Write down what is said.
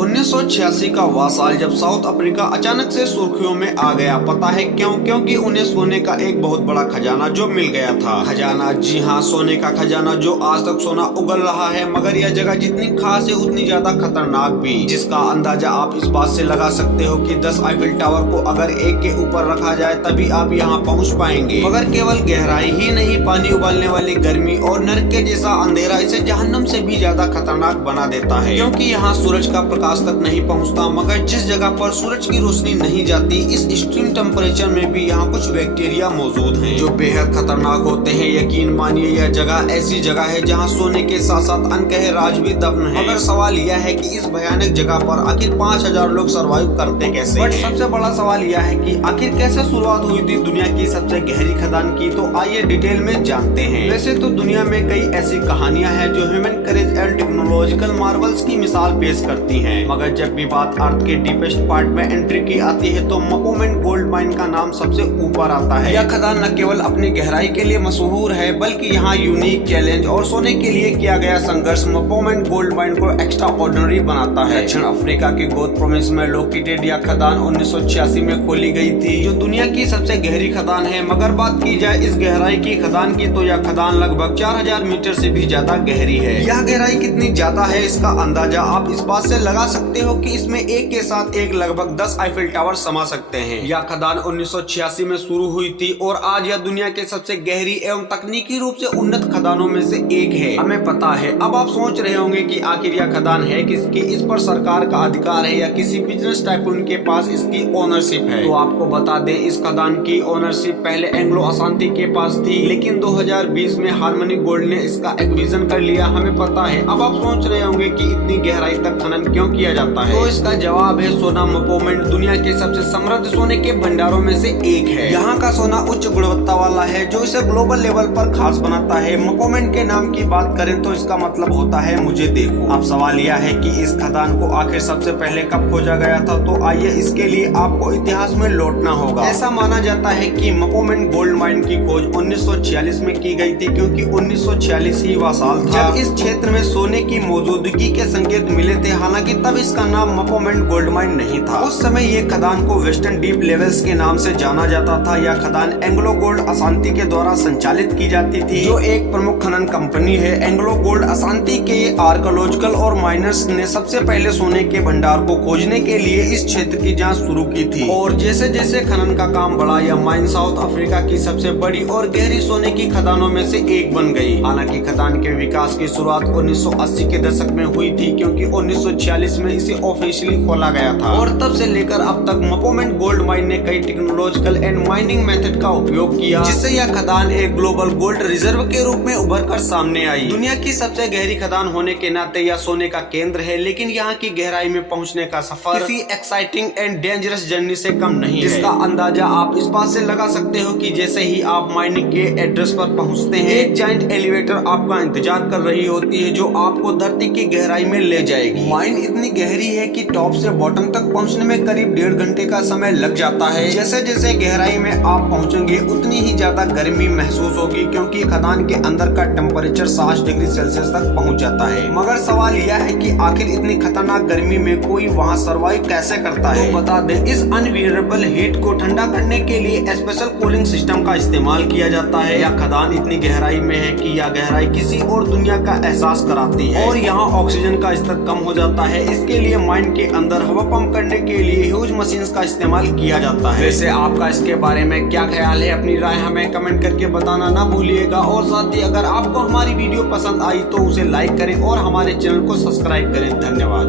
1986 का वह साल जब साउथ अफ्रीका अचानक से सुर्खियों में आ गया। पता है क्यों? क्योंकि उन्हें सोने का एक बहुत बड़ा खजाना जो मिल गया था। खजाना, जी हाँ, सोने का खजाना जो आज तक सोना उगल रहा है। मगर यह जगह जितनी खास है उतनी ज्यादा खतरनाक भी, जिसका अंदाजा आप इस बात से लगा सकते हो कि 10 आईफिल टावर को अगर एक के ऊपर रखा जाए तभी आप यहाँ पहुँच पाएंगे। मगर केवल गहराई ही नहीं, पानी उबालने वाली गर्मी और नरक के जैसा अंधेरा इसे जहन्नम से भी ज्यादा खतरनाक बना देता है। क्योंकि यहाँ सूरज का प्रकाश तक नहीं पहुँचता, मगर जिस जगह पर सूरज की रोशनी नहीं जाती, इस एक्सट्रीम टेम्परेचर में भी यहाँ कुछ बैक्टीरिया मौजूद हैं जो बेहद खतरनाक होते हैं। यकीन मानिए यह जगह ऐसी जगह है जहाँ सोने के साथ साथ अनकहे राज भी दफन है। मगर सवाल यह है कि इस भयानक जगह पर आखिर 5000 लोग सर्वाइव करते कैसे? बट सबसे बड़ा सवाल यह है कि आखिर कैसे शुरुआत हुई थी दुनिया की सबसे गहरी खदान की। तो आइए डिटेल में जानते हैं। वैसे तो दुनिया में कई ऐसी कहानियां हैं जो human courage and technological Marvels की मिसाल पेश करती हैं। मगर जब भी बात अर्थ के डीपेस्ट पार्ट में एंट्री की आती है तो मपोमेंट गोल्ड माइन का नाम सबसे ऊपर आता है। यह खदान न केवल अपनी गहराई के लिए मशहूर है, बल्कि यहाँ यूनिक चैलेंज और सोने के लिए किया गया संघर्ष मपोमेंट गोल्ड माइन को एक्स्ट्रा ऑर्डिनरी बनाता है। दक्षिण अफ्रीका की गोद प्रोविंस में लोकेटेड यह खदान 1986 में खोली गई थी, जो दुनिया की सबसे गहरी खदान है। मगर बात की जाए इस गहराई की खदान की तो यह खदान लगभग 4000 मीटर से भी ज्यादा गहरी है। यह गहराई कितनी ज्यादा है इसका अंदाजा आप इस बात से लगा सकते हो कि इसमें एक के साथ एक लगभग 10 आईफिल टावर समा सकते हैं। यह खदान 1986 में शुरू हुई थी और आज यह दुनिया के सबसे गहरी एवं तकनीकी रूप से उन्नत खदानों में से एक है। हमें पता है। अब आप सोच रहे होंगे कि आखिर यह खदान है किसकी, इस पर सरकार का अधिकार है या किसी बिजनेस टाइकून के पास इसकी ओनरशिप है? तो आपको बता दें, इस खदान की ओनरशिप पहले एंग्लो असांती के पास थी, लेकिन 2020 में हार्मनी गोल्ड ने इसका एक्विजिशन कर लिया। हमें पता है। अब आप सोच रहे होंगे कि इतनी गहराई तक खनन क्यों किया जाता है? तो इसका जवाब है सोना मपोमेंट दुनिया के सबसे समृद्ध सोने के भंडारों में से एक है। यहाँ का सोना उच्च गुणवत्ता वाला है जो इसे ग्लोबल लेवल पर खास बनाता है। मपोमेंट के नाम की बात करें तो इसका मतलब होता है मुझे देखो। अब सवाल यह है कि इस खदान को आखिर सबसे पहले कब खोजा गया था? तो आइए इसके लिए आपको इतिहास में लौटना होगा। ऐसा माना जाता है कि मपोमेंट गोल्ड माइन की खोज 1946 में की गई थी, क्योंकि 1946 ही वह साल था जब इस क्षेत्र में सोने की मौजूदगी के संकेत मिले थे। हालांकि तब इसका नाम मपोमेंट गोल्ड माइन नहीं था। उस समय ये खदान को वेस्टर्न डीप लेवल्स के नाम से जाना जाता था। यह खदान एंग्लो गोल्ड असांती के द्वारा संचालित की जाती थी, जो एक प्रमुख खनन कंपनी है। एंग्लो गोल्ड असांती के आर्कोलॉजिकल और माइनर्स ने सबसे पहले सोने के भंडार को खोजने के लिए इस क्षेत्र की जांच शुरू की थी। और जैसे जैसे खनन का काम बढ़ा, यह माइन साउथ अफ्रीका की सबसे बड़ी और गहरी सोने की खदानों में से एक बन गई। हालांकि खदान के विकास की शुरुआत 1980 के दशक में हुई थी, क्योंकि 1946 में इसे ऑफिशियली खोला गया था। और तब से लेकर अब तक मपोमेंट गोल्ड माइन ने कई टेक्नोलॉजिकल एंड माइनिंग मेथड का उपयोग किया, जिससे यह खदान एक ग्लोबल गोल्ड रिजर्व के रूप में उभर कर सामने आई। दुनिया की सबसे गहरी खदान होने के नाते यह सोने का केंद्र है, लेकिन यहाँ की गहराई में पहुँचने का सफर किसी एक्साइटिंग एंड डेंजरस जर्नी से कम नहीं है। जिसका अंदाजा आप इस बात से लगा सकते हो कि जैसे ही आप माइनिंग के एड्रेस पर पहुँचते हैं, एक जायंट एलिवेटर आपका इंतजार कर रही होती है, जो आपको धरती की गहराई में ले जाएगी। माइन इतनी गहरी है कि टॉप से बॉटम तक पहुंचने में करीब 1.5 घंटे का समय लग जाता है। जैसे जैसे गहराई में आप पहुंचेंगे उतनी ही ज्यादा गर्मी महसूस होगी, क्योंकि खदान के अंदर का टेम्परेचर 60 डिग्री सेल्सियस तक पहुंच जाता है। मगर सवाल यह है कि आखिर इतनी खतरनाक गर्मी में कोई वहां सर्वाइव कैसे करता है? तो बता दें, इस अनबियरेबल हीट को ठंडा करने के लिए स्पेशल कूलिंग सिस्टम का इस्तेमाल किया जाता है। यह खदान इतनी गहराई में है कि यह गहराई किसी और दुनिया का एहसास कराती है, और यहाँ ऑक्सीजन का स्तर कम हो जाता है। इसके लिए माइन के अंदर हवा पंप करने के लिए ह्यूज मशीन्स का इस्तेमाल किया जाता है। वैसे आपका इसके बारे में क्या ख्याल है? अपनी राय हमें कमेंट करके बताना ना भूलिएगा। और साथ ही अगर आपको हमारी वीडियो पसंद आई तो उसे लाइक करें और हमारे चैनल को सब्सक्राइब करें। धन्यवाद।